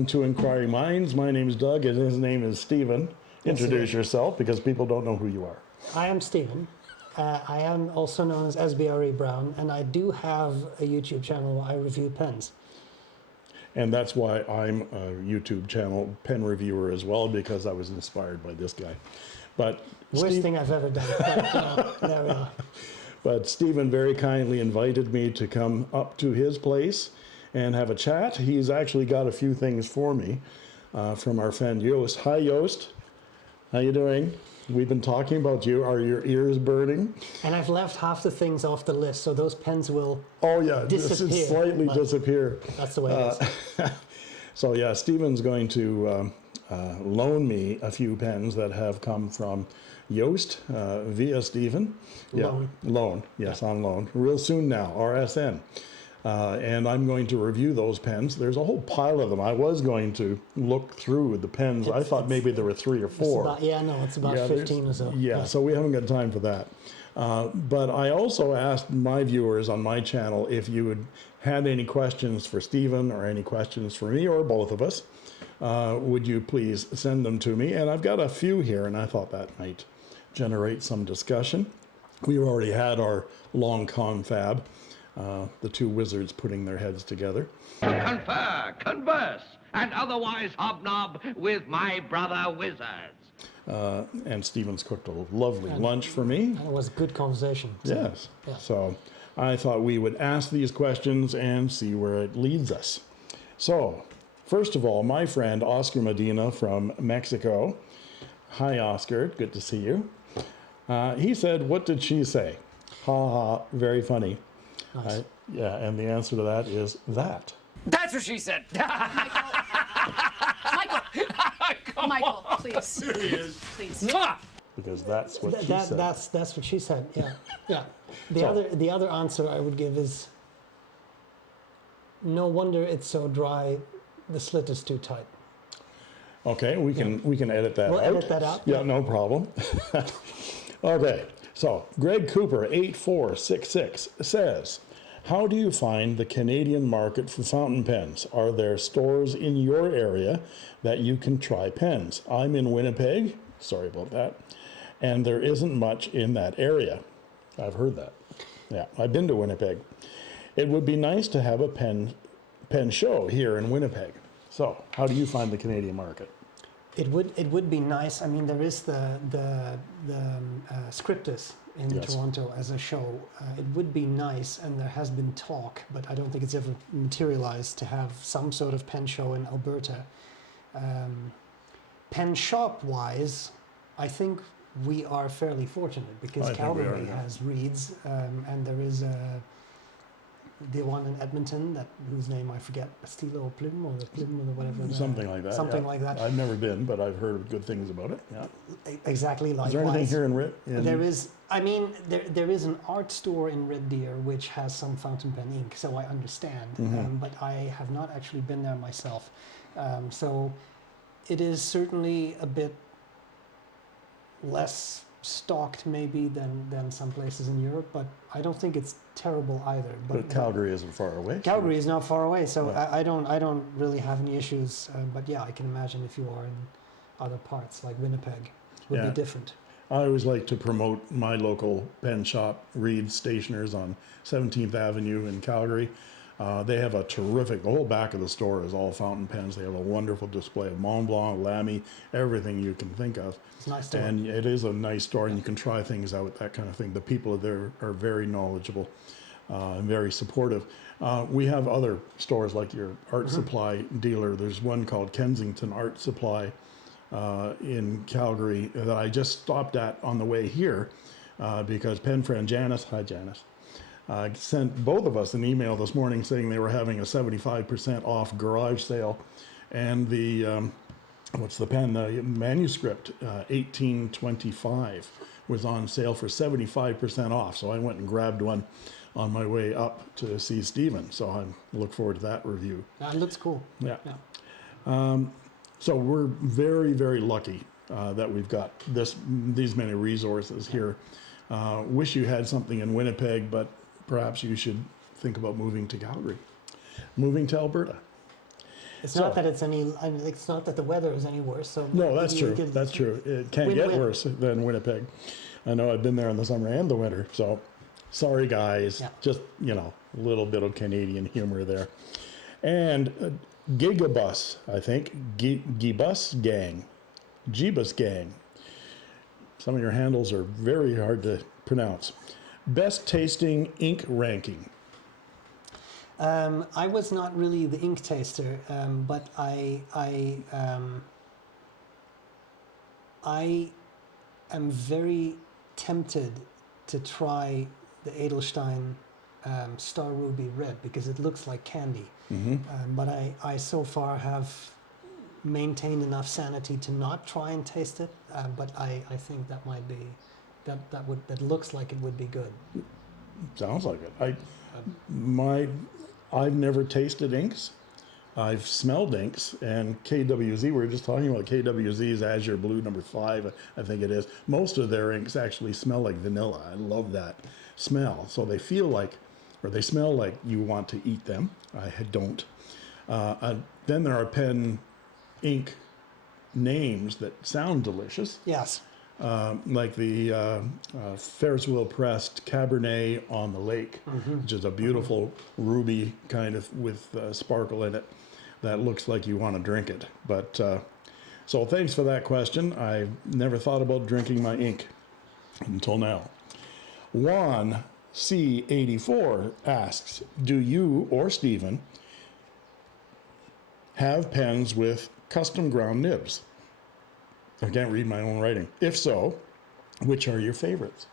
welcome to Inquiring Minds. My name is Doug and his name is Stephen. Introduce yourself because people don't know who you are. I am Stephen. I am also known as SBREBROWN, and I do have a YouTube channel where I review pens. And that's why I'm a YouTube channel pen reviewer as well, because I was inspired by this guy. But Worst thing I've ever done. But, there we are. But Stephen very kindly invited me to come up to his place and have a chat. He's actually got a few things for me from our friend Joost. Hi, Joost. How you doing? We've been talking about you. Are your ears burning? And I've left half the things off the list, so those pens will disappear. Slightly disappear. That's the way it is. So yeah, Stephen's going to loan me a few pens that have come from Joost via Stephen. Loan. Yes, on loan. Real soon now, RSN. And I'm going to review those pens. There's a whole pile of them. I was going to look through the pens. I thought maybe there were 3 or 4. It's about 15 or so. Yeah, so we haven't got time for that. But I also asked my viewers on my channel if you had any questions for Stephen or any questions for me or both of us. Would you please send them to me? And I've got a few here, and I thought that might generate some discussion. We already had our long confab. The two wizards putting their heads together. Confer, converse, and otherwise hobnob with my brother wizards. And Stephen's cooked a lovely lunch for me. And it was a good conversation. Yes. Yeah. So I thought we would ask these questions and see where it leads us. So, first of all, my friend Oscar Medina from Mexico. Hi, Oscar. Good to see you. He said, "What did she say?" Ha ha, very funny. Nice. Yeah, and the answer to that is that. That's what she said. Michael, please. Here he is. Please. Because that's what she said. That's what she said. Yeah, yeah. The other answer I would give is, no wonder it's so dry. The slit is too tight. Okay, we can edit that out. We'll edit that out. Yeah, no problem. Okay. So, Greg Cooper, 8466, says, how do you find the Canadian market for fountain pens? Are there stores in your area that you can try pens? I'm in Winnipeg, sorry about that, and there isn't much in that area. I've heard that. Yeah, I've been to Winnipeg. It would be nice to have a pen show here in Winnipeg. So, how do you find the Canadian market? It would be nice. I mean, there is the Scriptus in Toronto as a show. It would be nice, and there has been talk, but I don't think it's ever materialized, to have some sort of pen show in Alberta. Pen shop wise, I think we are fairly fortunate because Calgary has Reed's, and there is the one in Edmonton, whose name I forget, Stilo Plume or the Plume or whatever. Something like that. Something like that. I've never been, but I've heard good things about it. Yeah. Exactly. Likewise. Is there anything here in Red? There is. I mean, there is an art store in Red Deer which has some fountain pen ink, so I understand. But I have not actually been there myself. So it is certainly a bit less stocked maybe than some places in Europe, but I don't think it's terrible either. But Calgary isn't far away. Calgary is not far away, so I don't really have any issues. But yeah, I can imagine if you are in other parts like Winnipeg, it would be different. I always like to promote my local pen shop, Reed Stationers on 17th Avenue in Calgary. They have a terrific, the whole back of the store is all fountain pens. They have a wonderful display of Mont Blanc, Lamy, everything you can think of. It's a nice store. And it is a nice store, and you can try things out, that kind of thing. The people there are very knowledgeable and very supportive. We have other stores like your art supply dealer. There's one called Kensington Art Supply in Calgary that I just stopped at on the way here because pen friend Janice, hi Janice, sent both of us an email this morning saying they were having a 75% off garage sale, and the what's the pen? The manuscript 1825 was on sale for 75% off. So I went and grabbed one on my way up to see Stephen. So I look forward to that review. That looks cool. Yeah. So we're very, very lucky that we've got these many resources here. Wish you had something in Winnipeg, but perhaps you should think about moving to Calgary, moving to Alberta. It's So- not that it's any. I mean, it's not that the weather is any worse. So No, that's maybe you true. could- That's true. It can't get Win-win. worse than Winnipeg. I know I've been there in the summer and the winter. So sorry, guys. Yeah. Just, a little bit of Canadian humor there. And Gigabus, I think. Gibus Gang. Jeebus Gang. Some of your handles are very hard to pronounce. Best tasting ink ranking. I was not really the ink taster, but I am very tempted to try the Edelstein Star Ruby Red because it looks like candy. But I so far have maintained enough sanity to not try and taste it. But I think that might be that looks like it would be good. Sounds like it. I've never tasted inks. I've smelled inks, and KWZ, we were just talking about KWZ's Azure Blue number 5, I think it is. Most of their inks actually smell like vanilla. I love that smell. So they feel like, or they smell like you want to eat them. I don't. Then there are pen ink names that sound delicious. Yes. Like the Ferris wheel pressed Cabernet on the Lake, which is a beautiful ruby kind of with sparkle in it that looks like you want to drink it. But so thanks for that question. I've never thought about drinking my ink until now. Juan C84 asks, do you or Stephen have pens with custom ground nibs? I can't read my own writing. If so, which are your favorites?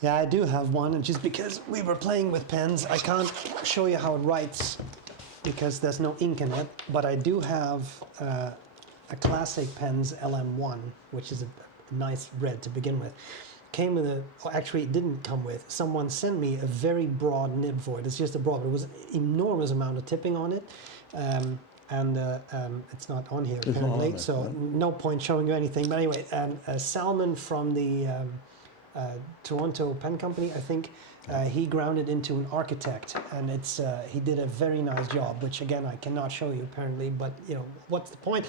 Yeah, I do have one, and just because we were playing with pens, I can't show you how it writes because there's no ink in it, but I do have a classic Pens LM1, which is a nice red to begin with. Came with actually it didn't come with, someone sent me a very broad nib for it. It's just a broad, but it was an enormous amount of tipping on it. It's not on here apparently, so no point showing you anything. But anyway, Salmon from the Toronto Pen Company, I think, he ground it into an Architect, and he did a very nice job, which again I cannot show you apparently, but what's the point?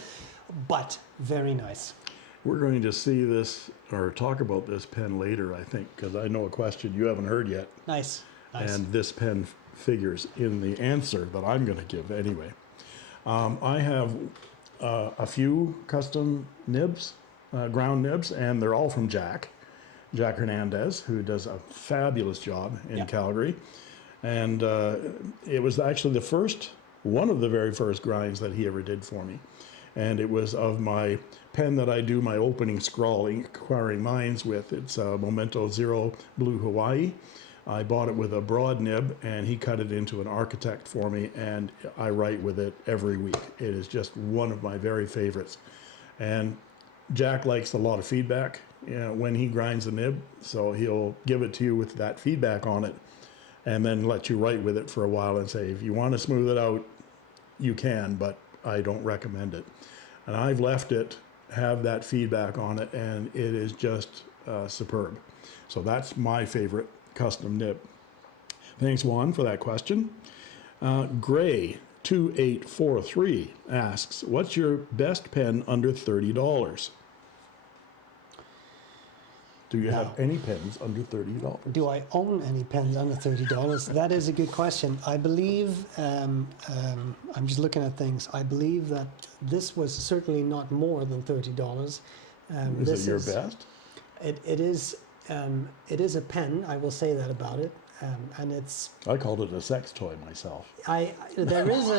But very nice. We're going to see this or talk about this pen later, I think, because I know a question you haven't heard yet. Nice. And this pen figures in the answer that I'm going to give anyway. I have a few custom nibs, ground nibs, and they're all from Jack Hernandez, who does a fabulous job in Calgary. And it was actually one of the very first grinds that he ever did for me. And it was of my pen that I do my opening scrawl Inkquiring Minds with. It's a Memento Zero Blue Hawaii. I bought it with a broad nib, and he cut it into an Architect for me, and I write with it every week. It is just one of my very favorites. And Jack likes a lot of feedback when he grinds a nib, so he'll give it to you with that feedback on it, and then let you write with it for a while and say, if you want to smooth it out, you can, but I don't recommend it. And I've left it have that feedback on it, and it is just superb. So that's my favorite custom nib. Thanks, Juan, for that question. Gray2843 asks, what's your best pen under $30? Do you have any pens under $30? Do I own any pens under $30? That is a good question. I believe, I'm just looking at things, I believe that this was certainly not more than $30. Is it your best? It is a pen, I will say that about it. And it's, I called it a sex toy myself. there is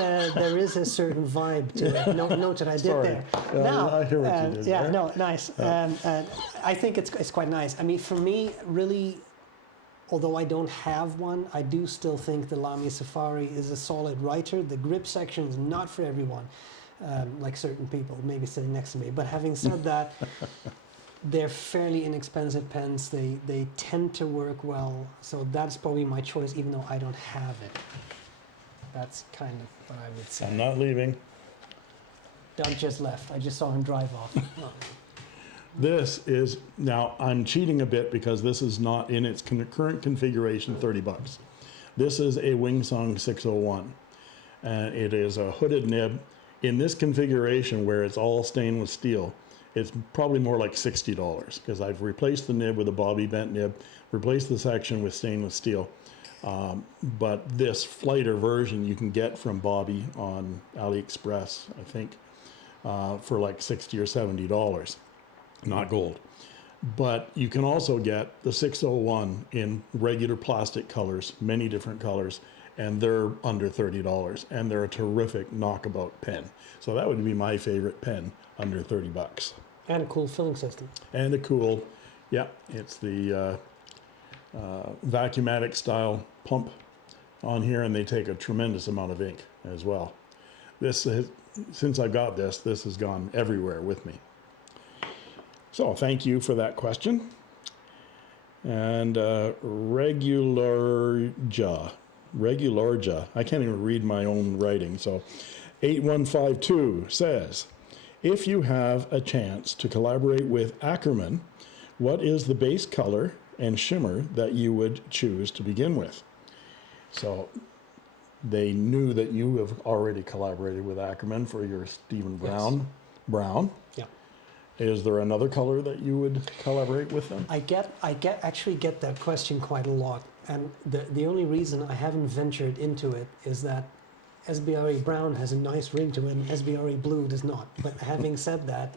a certain vibe to it. Note that I did Sorry. there. I hear what you did yeah, there. no, nice. I think it's quite nice. I mean, for me, really, although I don't have one, I do still think the Lamy Safari is a solid writer. The grip section is not for everyone, like certain people maybe sitting next to me. But having said that, they're fairly inexpensive pens. They tend to work well. So that's probably my choice, even though I don't have it. That's kind of what I would say. I'm not leaving. Doug just left. I just saw him drive off. This is, now I'm cheating a bit because this is not in its current configuration $30. This is a Wingsung 601. and it is a hooded nib. In this configuration where it's all stainless steel, it's probably more like $60 because I've replaced the nib with a bobby bent nib, replaced the section with stainless steel. But this flighter version you can get from Bobby on AliExpress, I think, for like $60 or $70, not gold. But you can also get the 601 in regular plastic colors, many different colors, and they're under $30, and they're a terrific knockabout pen. So that would be my favorite pen, under $30. And a cool filling system. And a cool, yeah, it's the Vacuumatic style pump on here, and they take a tremendous amount of ink as well. This has, since I got this has gone everywhere with me. So thank you for that question. And Regularja, I can't even read my own writing. So 8152 says, if you have a chance to collaborate with Ackerman, what is the base color and shimmer that you would choose to begin with? So they knew that you have already collaborated with Ackerman for your StephenBrown. Yes. Brown. Yeah. Is there another color that you would collaborate with them? I actually get that question quite a lot, and the only reason I haven't ventured into it is that SBREBROWN has a nice ring to it, and SBREBLUE does not. But having said that,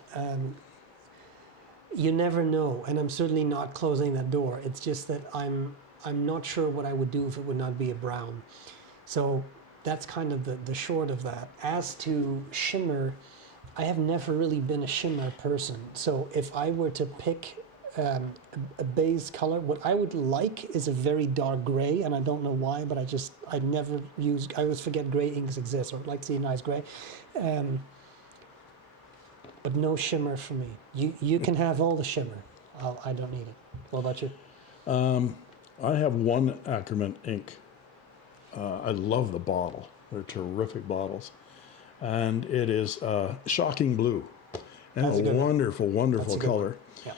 you never know, and I'm certainly not closing that door. It's just that I'm not sure what I would do if it would not be a brown. So that's kind of the short of that. As to shimmer, I have never really been a shimmer person. So if I were to pick a base color, what I would like is a very dark gray, and I don't know why, but I always forget gray inks exist, or I'd like to see a nice gray. But no shimmer for me. You can have all the shimmer. I don't need it. What about you? I have one Ackerman ink. I love the bottle. They're terrific bottles. And it is shocking blue. And That's a a good one. wonderful, wonderful That's a good color. Yeah.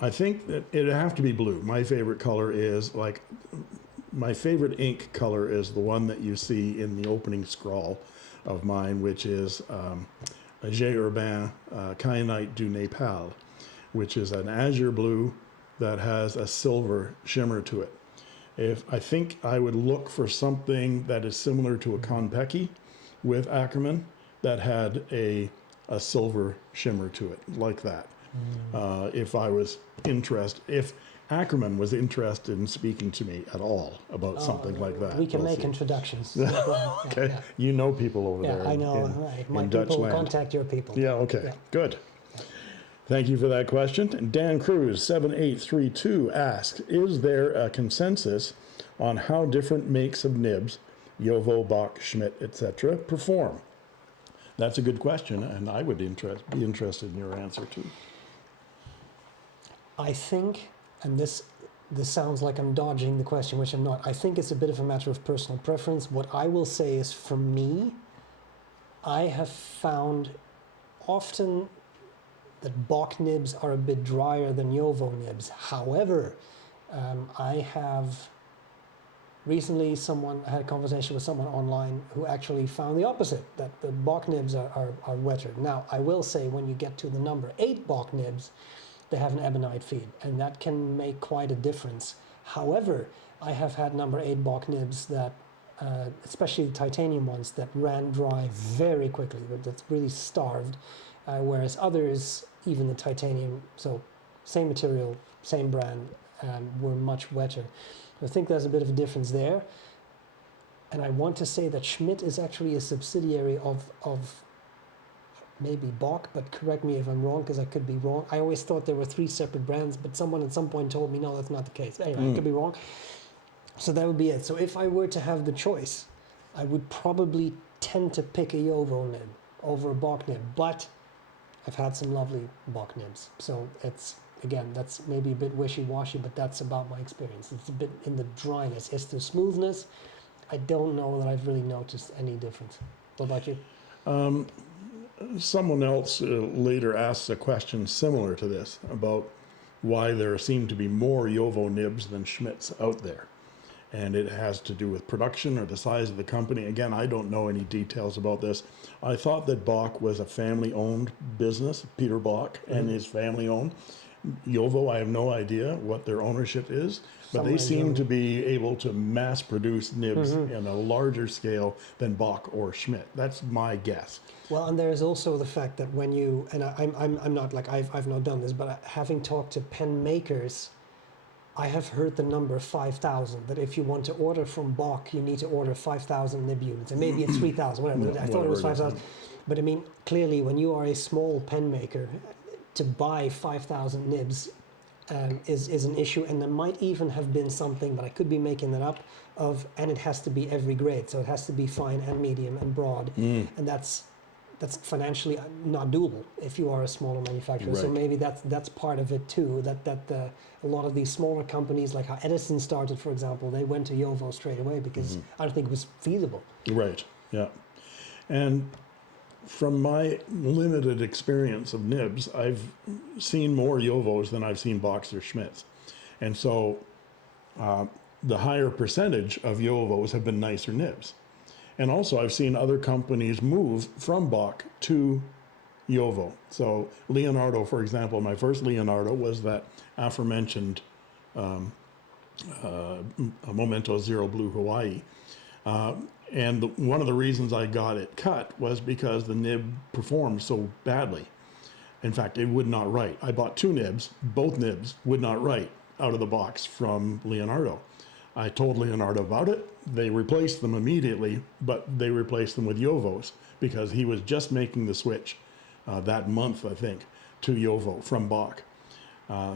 I think that it'd have to be blue. My favorite color is my favorite ink color is the one that you see in the opening scrawl of mine, which is B.R.E Kyanite du Nepal, which is an azure blue that has a silver shimmer to it. I think I would look for something that is similar to a Konpeki with Ackerman that had a silver shimmer to it, like that. If Ackerman was interested in speaking to me at all about something like that. We can we'll make see. introductions. Okay, Yeah. you know people over there. Yeah, I know. Right. My people will contact your people. Yeah, okay, Yeah. good. Thank you for that question. And Dan Cruz, 7832, asks, is there a consensus on how different makes of nibs, Jovo, Bach, Schmidt, etc., perform? That's a good question, and I would be interested in your answer too. I think, and this sounds like I'm dodging the question, which I'm not. I think it's a bit of a matter of personal preference. What I will say is, for me, I have found often that Bach nibs are a bit drier than Jovo nibs. However, I have recently I had a conversation with someone online who actually found the opposite, that the Bach nibs are wetter. Now, I will say, when you get to the number 8 Bach nibs, they have an ebonite feed, and that can make quite a difference. However, I have had number 8 Bach nibs that, especially the titanium ones, that ran dry very quickly, that's really starved, whereas others, even the titanium, so same material, same brand, were much wetter. I think there's a bit of a difference there. And I want to say that Schmidt is actually a subsidiary of maybe Bach, but correct me if I'm wrong, because I could be wrong. I always thought there were 3 separate brands, but someone at some point told me, no, that's not the case. Anyway, I could be wrong. So that would be it. So if I were to have the choice, I would probably tend to pick a Jovo nib over a Bach nib, but I've had some lovely Bach nibs. So it's, again, that's maybe a bit wishy-washy, but that's about my experience. It's a bit in the dryness. It's the smoothness. I don't know that I've really noticed any difference. What about you? Someone else later asks a question similar to this about why there seem to be more Jovo nibs than Schmidts out there. and it has to do with production or the size of the company. Again, I don't know any details about this. I thought that Bach was a family-owned business, Peter Bach and his family-owned. Jovo, I have no idea what their ownership is, but they seem to be able to mass produce nibs in a larger scale than Bach or Schmidt. That's my guess. Well, and there is also the fact that when you, and I'm not like, I've not done this, but having talked to pen makers, I have heard the number 5,000, that if you want to order from Bach, you need to order 5,000 nib units, and maybe it's 3,000, whatever. I thought it was 5,000. But I mean, clearly, when you are a small pen maker, to buy 5,000 nibs is an issue, and there might even have been something, but I could be making that up, and it has to be every grade, so it has to be fine and medium and broad, and that's financially not doable if you are a smaller manufacturer. Right. So maybe that's part of it too. That a lot of these smaller companies, like how Edison started, for example, they went to Jovo straight away because I don't think it was feasible. Right. Yeah. And from my limited experience of nibs, I've seen more Jovos than I've seen Bachs or Schmidts, and so the higher percentage of Jovos have been nicer nibs. And also, I've seen other companies move from Bach to Jovo. So Leonardo, for example, my first Leonardo was that aforementioned Momento Zero Blue Hawaii. And one of the reasons I got it cut was because the nib performed so badly. In fact, it would not write. I bought 2 nibs. Both nibs would not write out of the box from Leonardo. I told Leonardo about it. They replaced them immediately, but they replaced them with Jovos because he was just making the switch that month, I think, to Jovo from Bach.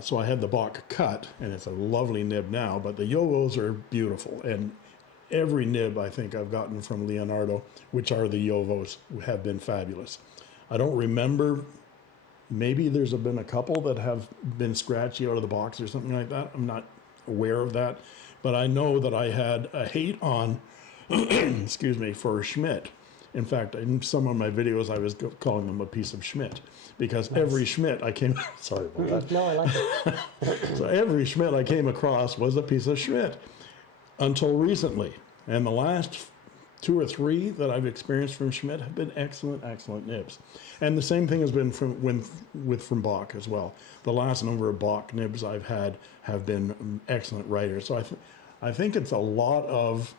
So I had the Bach cut, and it's a lovely nib now, but the Jovos are beautiful. And every nib I think I've gotten from Leonardo, which are the Jovos, have been fabulous. I don't remember, maybe there's been a couple that have been scratchy out of the box or something like that. I'm not aware of that. But I know that I had a hate on, excuse me, for Schmidt. In fact, in some of my videos, I was calling them a piece of Schmidt because every Schmidt I came, sorry about that. No, I like it. So every Schmidt I came across was a piece of Schmidt until recently. And the last 2 or 3 that I've experienced from Schmidt have been excellent, excellent nibs. And the same thing has been from Bach as well. The last number of Bach nibs I've had have been excellent writers. So I think it's a lot of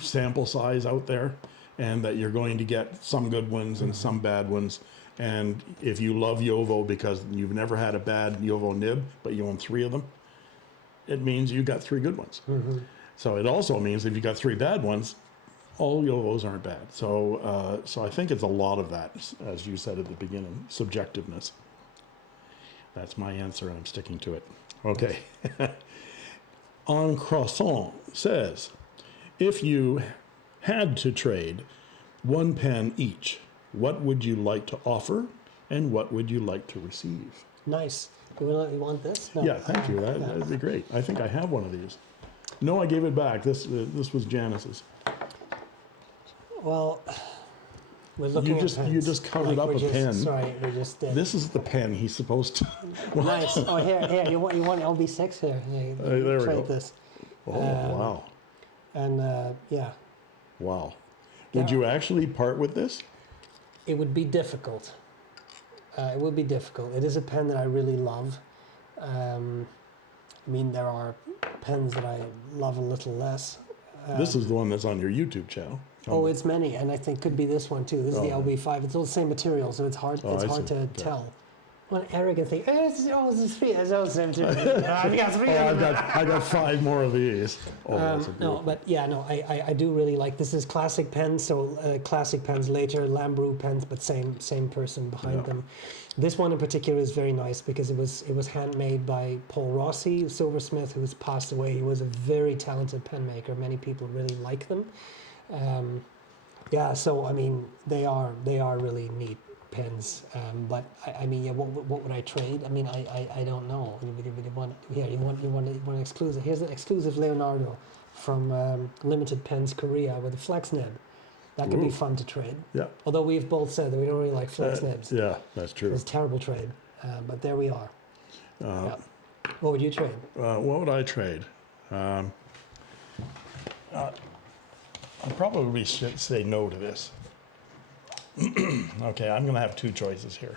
sample size out there, and that you're going to get some good ones and some bad ones. And if you love Jovo because you've never had a bad Jovo nib, but you own 3 of them, it means you got 3 good ones. So it also means if you got 3 bad ones, all Jovos aren't bad. So I think it's a lot of that, as you said at the beginning, subjectiveness. That's my answer, and I'm sticking to it. Okay. En Croissant says, if you had to trade 1 pen each, what would you like to offer, and what would you like to receive? Nice. You want this? No. Yeah, thank you. That'd be great. I think I have one of these. No, I gave it back. This was Janice's. Well, we're looking at pens. You just covered up a pen. Sorry, we just did. This is the pen he's supposed to. Nice. Oh, here. You want LB6 here? There we trade go. This. Oh, wow. And yeah. Wow. Would you actually part with this? It would be difficult. It would be difficult. It is a pen that I really love. I mean, there are pens that I love a little less. This is the one that's on your YouTube channel. Oh, it's many, and I think could be this one too. This is the LB5. It's all the same material, so it's hard. Oh, it's hard to tell. One arrogant thing. It's all the same material. I've got 3 of them. I got 5 more of these. No, but yeah, no, I do really like this. Is classic pens, so classic pens later, Lambrou pens, but same person behind them. This one in particular is very nice because it was handmade by Paul Rossi, a silversmith, who's passed away. He was a very talented pen maker. Many people really like them. Yeah, so I mean, they are really neat pens. But I mean, yeah, what would I trade? I mean, I don't know. You want an exclusive? Here's an exclusive Leonardo from Limited Pens Korea with a flex nib. That could be fun to trade. Yeah. Although we've both said that we don't really like flex nibs. Yeah, that's true. It's a terrible trade. But there we are. What would you trade? What would I trade? I probably should say no to this. Okay, I'm going to have two choices here.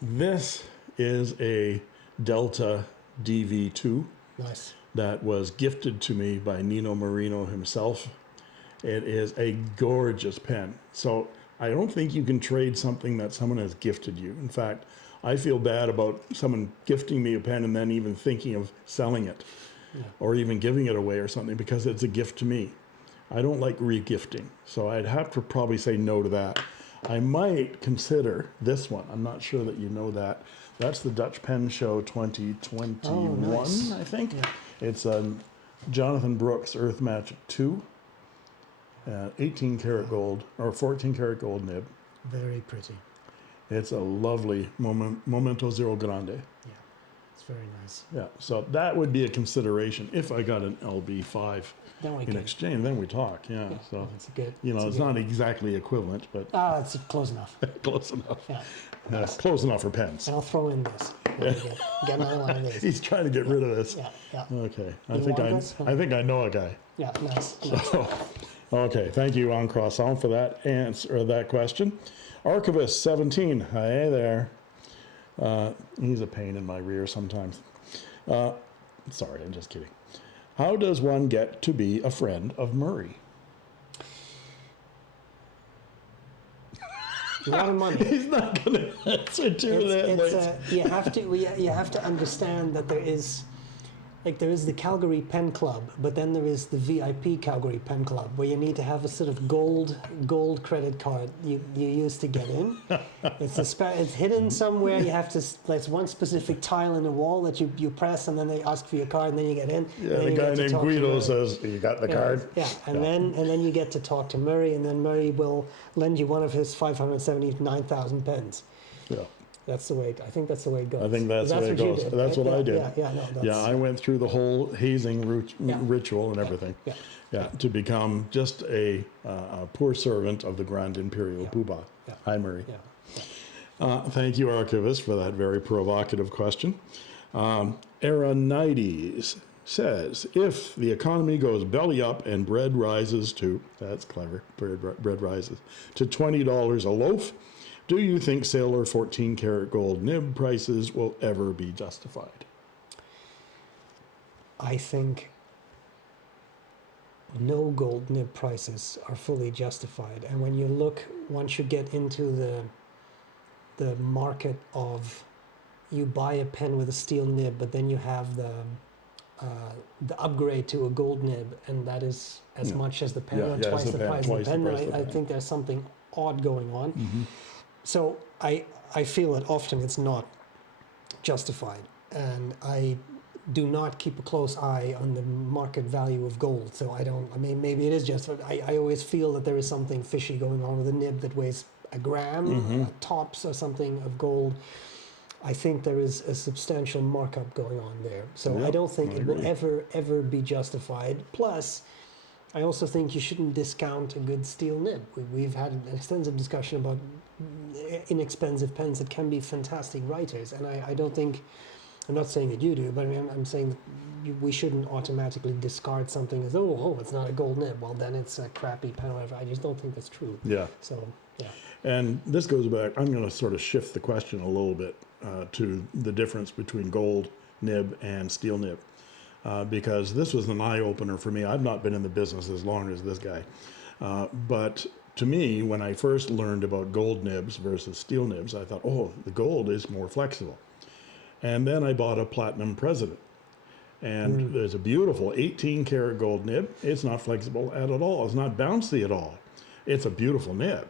This is a Delta DV2 Nice. that was gifted to me by Nino Marino himself. It is a gorgeous pen. So I don't think you can trade something that someone has gifted you. In fact, I feel bad about someone gifting me a pen and then even thinking of selling it or even giving it away or something because it's a gift to me. I don't like re-gifting. So I'd have to probably say no to that. I might consider this one. I'm not sure that you know that. That's the Dutch Pen Show 2021, nice. I think. Yeah. It's Jonathan Brooks Earth Magic 2, 18 karat gold or 14 karat gold nib. Very pretty. It's a lovely Momento Zero Grande. Yeah, it's very nice. Yeah, so that would be a consideration if I got an LB5 Then we in can. exchange. Then we talk. Yeah, so It's good. it's not exactly equivalent, but It's close enough. close enough. Yeah. Close enough for pens. And I'll throw in this. There you go. Get another one of these. He's trying to get rid of this. Yeah, yeah. Okay, You want this? I think I know a guy. Yeah, nice. Okay, thank you, on Croissant, for that answer, or that question. Archivist 17, hey there. He's a pain in my rear sometimes. Sorry, I'm just kidding. How does one get to be a friend of Murray? A lot of money. He's not going to answer to that. You have to understand that there is the Calgary Pen Club, but then there is the VIP Calgary Pen Club, where you need to have a sort of gold credit card you use to get in. It's hidden somewhere. You have to. There's one specific tile in the wall that you press, and then they ask for your card, and then you get in. Yeah, the guy named Guido says, "You got the card." Yeah, and then you get to talk to Murray, and then Murray will lend you one of his 579,000 pens. Yeah. That's the way. I think that's the way it goes. I think that's the way it what you goes. did, That's right? what I did. No, I went through the whole hazing ritual and everything. Yeah. To become just a poor servant of the Grand Imperial Poobah. Yeah. Hi, Murray. Yeah. Thank you, Archivist, for that very provocative question. Aranides says, if the economy goes belly up and bread rises to, that's clever, bread rises, to $20 a loaf, do you think Sailor 14 karat gold nib prices will ever be justified? I think no gold nib prices are fully justified. And when you look, once you get into the market of, you buy a pen with a steel nib, but then you have the upgrade to a gold nib, and that is as much as the pen, or twice the price of the pen. I think there's something odd going on. Mm-hmm. So I feel that often it's not justified, and I do not keep a close eye on the market value of gold. So I mean, maybe it is justified. I always feel that there is something fishy going on with a nib that weighs a gram, tops or something of gold. I think there is a substantial markup going on there. So I don't think it will ever be justified. Plus, I also think you shouldn't discount a good steel nib. We've had an extensive discussion about inexpensive pens that can be fantastic writers, and I don't think, I'm not saying that you do, but I'm saying that we shouldn't automatically discard something as, oh, it's not a gold nib, well then it's a crappy pen or whatever. I just don't think that's true. Yeah. So, yeah. And this goes back, I'm going to sort of shift the question a little bit to the difference between gold nib and steel nib. Because this was an eye-opener for me. I've not been in the business as long as this guy. But to me, when I first learned about gold nibs versus steel nibs, I thought, oh, the gold is more flexible. And then I bought a Platinum President. And there's a beautiful 18 karat gold nib. It's not flexible at all. It's not bouncy at all. It's a beautiful nib.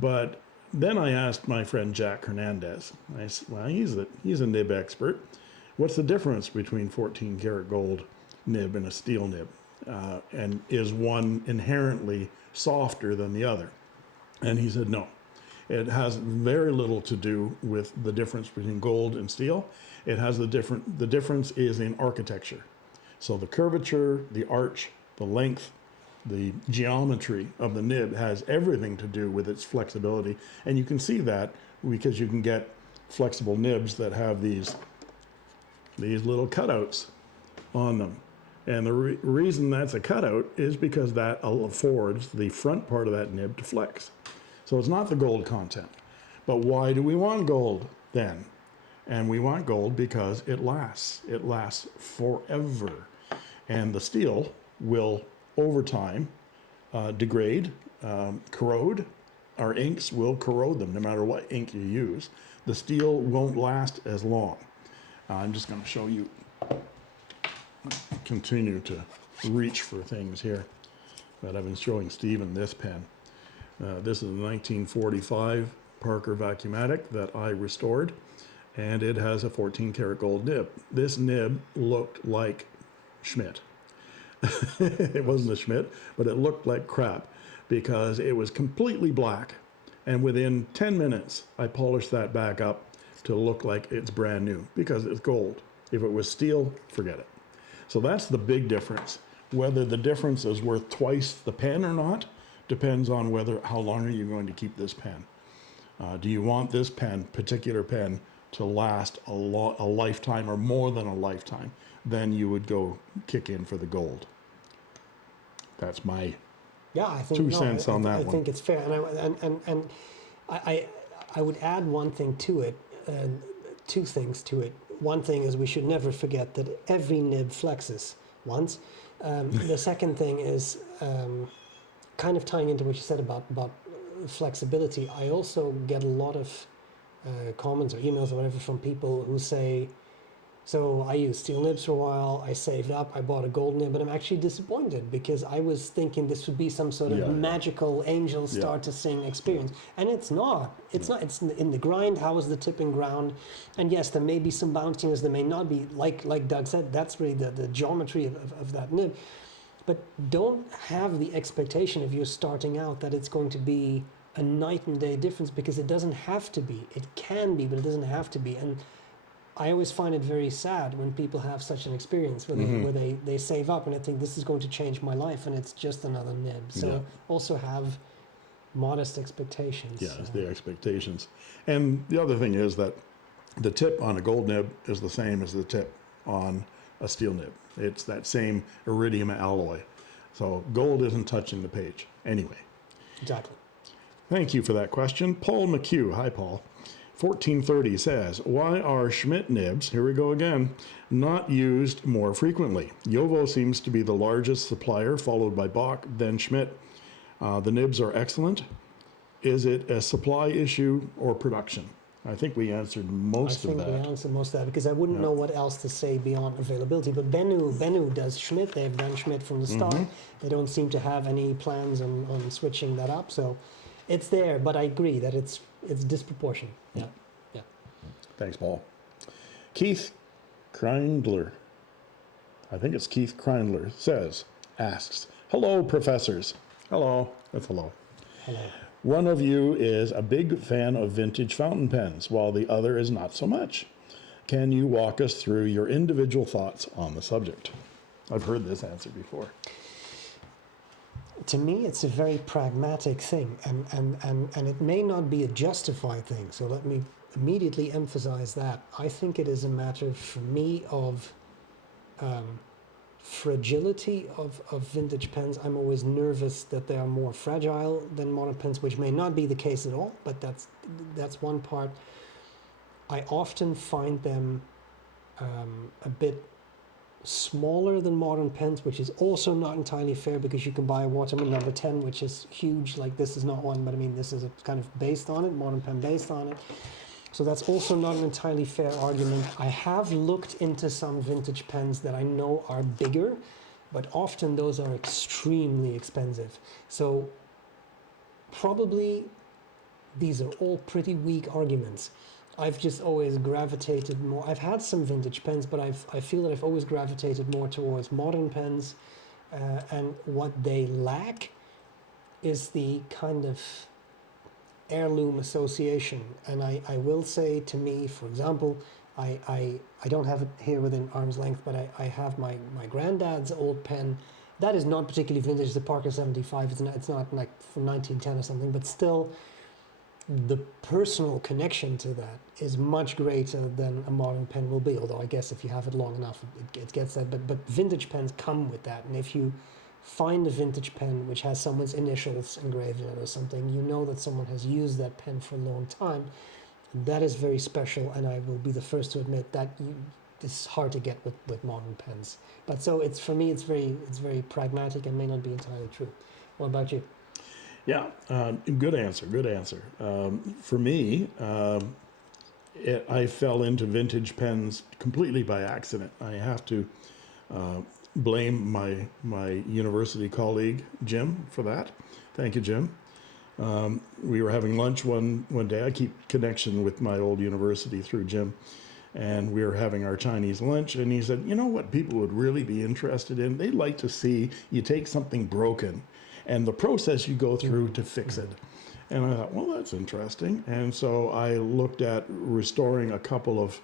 But then I asked my friend Jack Hernandez. I said, well, he's a nib expert. What's the difference between 14 karat gold nib and a steel nib? And is one inherently softer than the other? And he said, no. It has very little to do with the difference between gold and steel. It has the difference is in architecture. So the curvature, the arch, the length, the geometry of the nib has everything to do with its flexibility. And you can see that because you can get flexible nibs that have these little cutouts on them. And the reason that's a cutout is because that affords the front part of that nib to flex. So it's not the gold content. But why do we want gold then? And we want gold because it lasts. It lasts forever. And the steel will, over time, degrade, corrode. Our inks will corrode them no matter what ink you use. The steel won't last as long. I'm just going to show you, continue to reach for things here. But I've been showing Stephen this pen. This is a 1945 Parker Vacuumatic that I restored, and it has a 14 karat gold nib. This nib looked like Schmidt. It wasn't a Schmidt, but it looked like crap because it was completely black. And within 10 minutes, I polished that back up to look like it's brand new because it's gold. If it was steel, forget it. So that's the big difference. Whether the difference is worth twice the pen or not depends on how long are you going to keep this pen. Do you want this particular pen, to last a lifetime or more than a lifetime? Then you would go kick in for the gold. That's my I think, 2 cents on that one. I think it's fair, and I would add one thing to it, two things to it. One thing is we should never forget that every nib flexes once. The second thing is kind of tying into what you said about flexibility. I also get a lot of comments or emails or whatever from people who say, so I used steel nibs for a while, I saved up, I bought a gold nib, but I'm actually disappointed because I was thinking this would be some sort of magical angel start to sing experience. And it's not. It's not. It's in the grind. How is the tipping ground? And yes, there may be some bounciness, there may not be. Like Doug said, that's really the geometry of that nib. But don't have the expectation if you're starting out that it's going to be a night and day difference, because it doesn't have to be. It can be, but it doesn't have to be. And I always find it very sad when people have such an experience where they save up and they think this is going to change my life, and it's just another nib. So also have modest expectations. Yeah, it's the expectations. And the other thing is that the tip on a gold nib is the same as the tip on a steel nib. It's that same iridium alloy. So gold isn't touching the page anyway. Exactly. Thank you for that question. Paul McHugh, hi Paul, 1430 says, why are Schmidt nibs, here we go again, not used more frequently? Jovo seems to be the largest supplier, followed by Bock, then Schmidt. The nibs are excellent. Is it a supply issue or production? I think we answered most of that. I think we answered most of that because I wouldn't know what else to say beyond availability. But Bennu does Schmidt. They've done Schmidt from the start. They don't seem to have any plans on switching that up. So it's there, but I agree that it's disproportionate. Yeah. Thanks, Paul. Keith Kreindler, I think it's Keith Kreindler, asks, hello, professors. Hello. That's hello. Hello. One of you is a big fan of vintage fountain pens, while the other is not so much. Can you walk us through your individual thoughts on the subject? I've heard this answer before. To me, it's a very pragmatic thing, and it may not be a justified thing. So let me immediately emphasize that. I think it is a matter for me of fragility of vintage pens. I'm always nervous that they are more fragile than modern pens, which may not be the case at all, but that's one part. I often find them a bit smaller than modern pens, which is also not entirely fair because you can buy a Waterman number 10, which is huge. Like this is not one, but I mean, this is kind of based on it, modern pen based on it. So that's also not an entirely fair argument. I have looked into some vintage pens that I know are bigger, but often those are extremely expensive. So probably these are all pretty weak arguments. I've just always gravitated more. I've had some vintage pens, but I feel that I've always gravitated more towards modern pens, and what they lack is the kind of heirloom association. And I will say, to me, for example, I don't have it here within arm's length, but I have my granddad's old pen. That is not particularly vintage. The Parker 75. It's not like from 1910 or something, but still, the personal connection to that is much greater than a modern pen will be. Although I guess if you have it long enough, it gets that. But vintage pens come with that, and if you find a vintage pen which has someone's initials engraved in it or something, you know that someone has used that pen for a long time. That is very special, and I will be the first to admit that it's hard to get with modern pens. But so it's, for me, it's very pragmatic and may not be entirely true. What about you? Yeah, good answer. Good answer. For me, I fell into vintage pens completely by accident. I have to blame my university colleague Jim for that. Thank you, Jim. We were having lunch one day. I keep connection with my old university through Jim, and we were having our Chinese lunch, and he said, you know what people would really be interested in? They'd like to see you take something broken and the process you go through to fix it. And I thought, well, that's interesting. And so I looked at restoring a couple of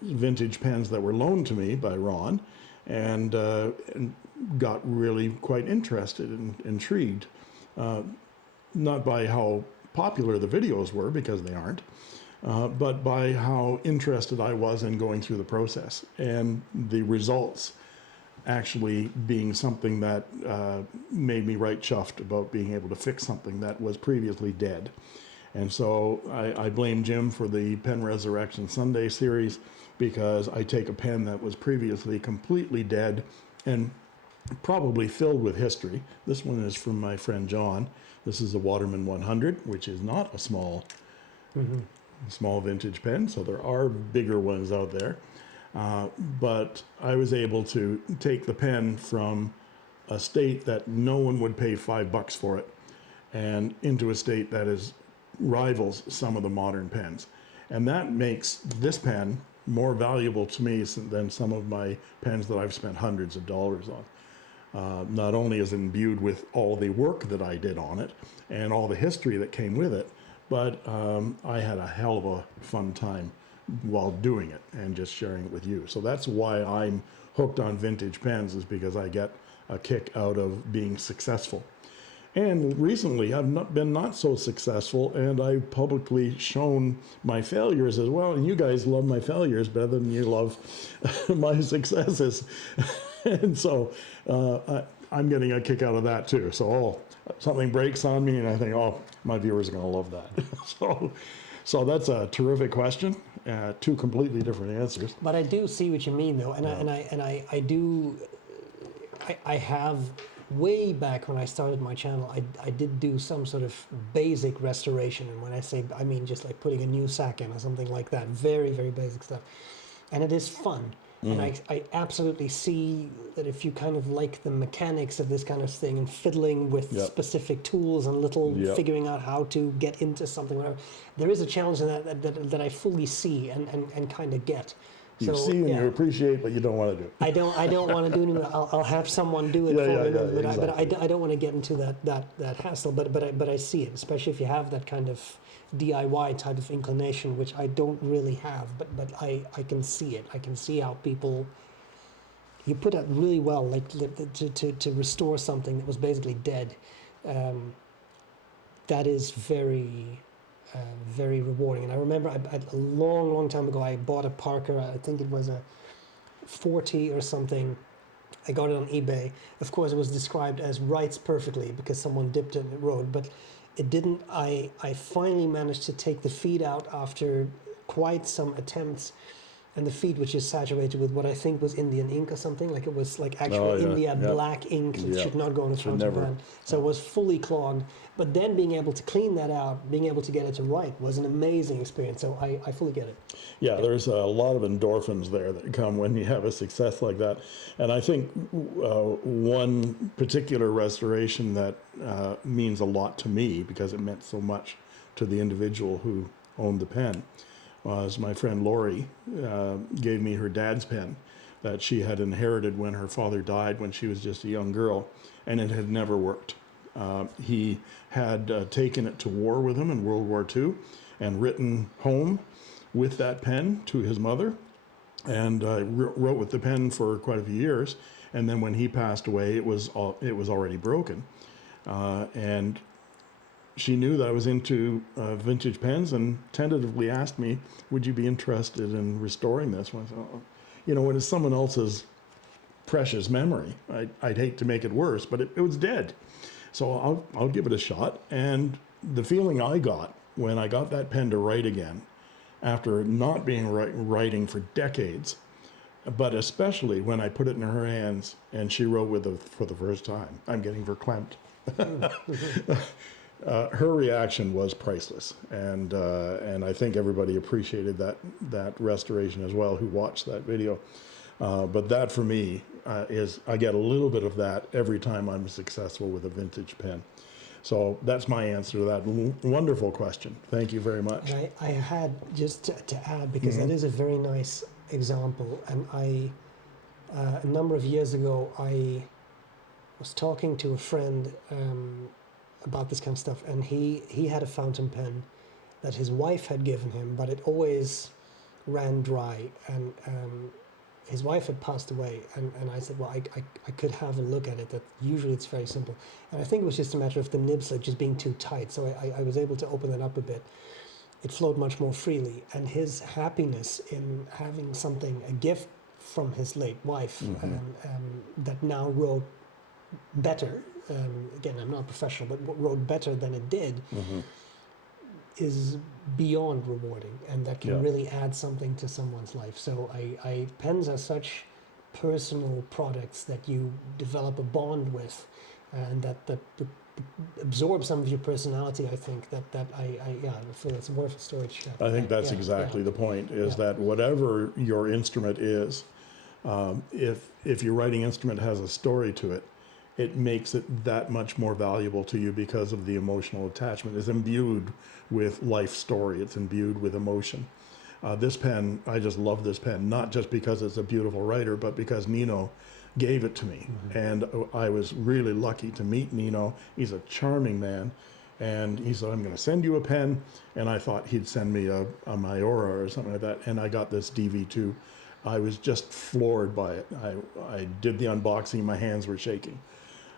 vintage pens that were loaned to me by Ron, and got really quite interested and intrigued. Not by how popular the videos were, because they aren't, but by how interested I was in going through the process, and the results actually being something that made me right chuffed about being able to fix something that was previously dead. And so I blame Jim for the Pen Resurrection Sunday series, because I take a pen that was previously completely dead and probably filled with history. This one is from my friend John. This is a Waterman 100, which is not a small vintage pen, so there are bigger ones out there. But I was able to take the pen from a state that no one would pay $5 for it, and into a state that rivals some of the modern pens. And that makes this pen more valuable to me than some of my pens that I've spent hundreds of dollars on. Not only is it imbued with all the work that I did on it and all the history that came with it, but I had a hell of a fun time while doing it and just sharing it with you. So that's why I'm hooked on vintage pens, is because I get a kick out of being successful. And recently I've been not so successful, and I've publicly shown my failures as well. And you guys love my failures better than you love my successes. And so I'm getting a kick out of that too. So something breaks on me and I think, oh, my viewers are going to love that. So that's a terrific question. Two completely different answers. But I do see what you mean, though, and I have, way back when I started my channel, I did do some sort of basic restoration, and when I say, I mean just like putting a new sack in or something like that, very, very basic stuff, and it is fun. And I absolutely see that if you kind of like the mechanics of this kind of thing and fiddling with specific tools and little figuring out how to get into something, whatever, there is a challenge in that I fully see and kind of get. You see and you appreciate, but you don't want to do it. I don't want to do it. I'll have someone do it for me, but I don't want to get into that hassle. But I see it, especially if you have that kind of DIY type of inclination, which I don't really have. But I can see it. I can see how people. You put it really well, like to restore something that was basically dead. That is very. Very rewarding. And I remember a long time ago, I bought a Parker. I think it was a 40 or something. I got it on eBay. Of course, it was described as writes perfectly because someone dipped it and it wrote, but it didn't. I finally managed to take the feed out after quite some attempts, and the feed, which is saturated with what I think was Indian ink or something, like it was like actual India black ink that should not go on the front of the pen. So it was fully clogged. But then being able to clean that out, being able to get it to write was an amazing experience. So I fully get it. Yeah, there's a lot of endorphins there that come when you have a success like that. And I think one particular restoration that means a lot to me, because it meant so much to the individual who owned the pen, was my friend Lori gave me her dad's pen that she had inherited when her father died when she was just a young girl, and it had never worked. He had taken it to war with him in World War II and written home with that pen to his mother, and wrote with the pen for quite a few years. And then when he passed away, it was already broken. And she knew that I was into vintage pens and tentatively asked me, would you be interested in restoring this one? So, you know, when it's someone else's precious memory, I'd hate to make it worse, but it was dead. So I'll give it a shot. And the feeling I got when I got that pen to write again, after not being writing for decades, but especially when I put it in her hands and she wrote with it for the first time. I'm getting verklempt. Her reaction was priceless, and I think everybody appreciated that restoration as well who watched that video. But that for me is, I get a little bit of that every time I'm successful with a vintage pen. So that's my answer to that wonderful question. Thank you very much. And I had just to add, because that is a very nice example, and a number of years ago I was talking to a friend about this kind of stuff, and he had a fountain pen that his wife had given him, but it always ran dry, and his wife had passed away, and I said, well, I could have a look at it. That usually it's very simple, and I think it was just a matter of the nibs like just being too tight, so I was able to open it up a bit. It flowed much more freely, and his happiness in having something, a gift from his late wife, that now wrote better. Again, I'm not a professional, but wrote better than it did, is beyond rewarding, and that can really add something to someone's life. So pens are such personal products that you develop a bond with, and that absorb some of your personality. I think I feel it's a wonderful story to share. I think that's exactly the point, is that whatever your instrument is, if your writing instrument has a story to it, it makes it that much more valuable to you because of the emotional attachment. It's imbued with life story. It's imbued with emotion. This pen, I just love this pen, not just because it's a beautiful writer, but because Nino gave it to me. And I was really lucky to meet Nino. He's a charming man. And he said, I'm going to send you a pen. And I thought he'd send me a Mayora or something like that. And I got this DV2. I was just floored by it. I did the unboxing, my hands were shaking.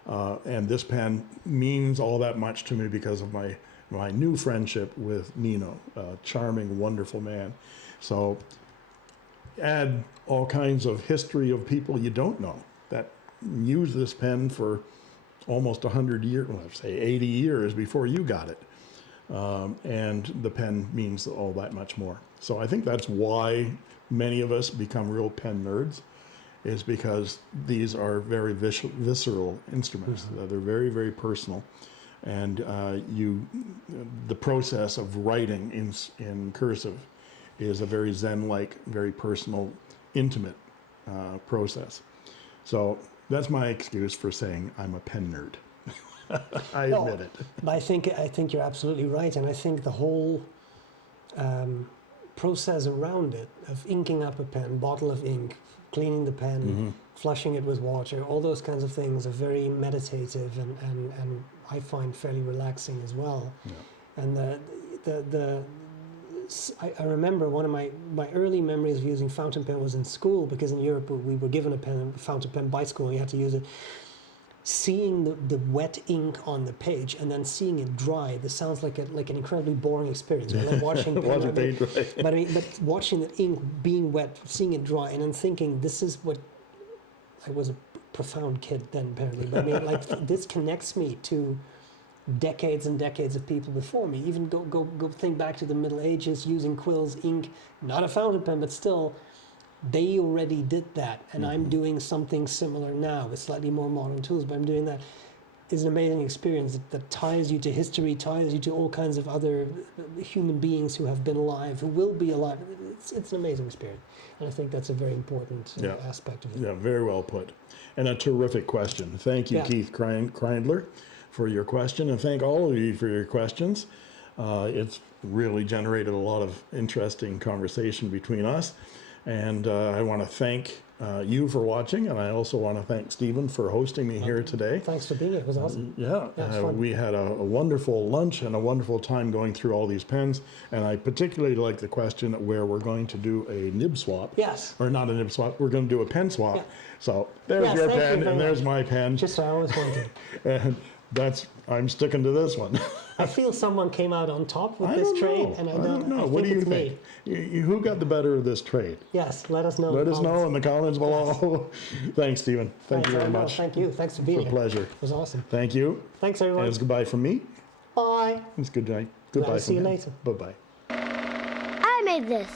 And this pen means all that much to me because of my new friendship with Nino, a charming, wonderful man. So add all kinds of history of people you don't know that use this pen for almost 100 years, well, I'd say 80 years before you got it. And the pen means all that much more. So I think that's why many of us become real pen nerds, is because these are very visceral instruments. They're very, very personal. And the process of writing in cursive is a very Zen-like, very personal, intimate process. So that's my excuse for saying I'm a pen nerd. I admit it. But I think you're absolutely right, and I think the whole process around it, of inking up a pen, bottle of ink, cleaning the pen, flushing it with water, all those kinds of things are very meditative and I find fairly relaxing as well. And I remember one of my early memories of using fountain pen was in school, because in Europe we were given a fountain pen by school and you had to use it. Seeing the wet ink on the page and then seeing it dry, this sounds like an incredibly boring experience. Like watching paint dry. But watching the ink being wet, seeing it dry, and then thinking, this is what, I was a profound kid then apparently, but I mean, like, this connects me to decades and decades of people before me. Even go think back to the Middle Ages, using quills, ink, not a fountain pen, but still, they already did that, and I'm doing something similar now with slightly more modern tools, but I'm doing that. It's an amazing experience that ties you to history, ties you to all kinds of other human beings who have been alive, who will be alive. It's an amazing experience, and I think that's a very important aspect of it. Yeah, very well put. And a terrific question. Thank you, Keith Kreindler, for your question, and thank all of you for your questions. It's really generated a lot of interesting conversation between us. And I want to thank you for watching, and I also want to thank Stephen for hosting me here today. Thanks for being here. It was awesome. We had a wonderful lunch and a wonderful time going through all these pens, and I particularly like the question where we're going to do a nib swap. Yes. Or not a nib swap, we're going to do a pen swap. So there's your pen, and there's my pen. Just I always wanted. And I'm sticking to this one. I feel someone came out on top with I this don't trade, know. and I don't know. What do you it's think? me. Who got the better of this trade? Yes, let us know. Let us know in the comments below. Thanks, Stephen. Thank you very No, much. thank you. Thanks for being It's a here. pleasure. It was awesome. Thank you. Thanks, And everyone. it's goodbye from me. Bye. It's good night. Glad Goodbye to see from you him. later. Bye-bye. I made this.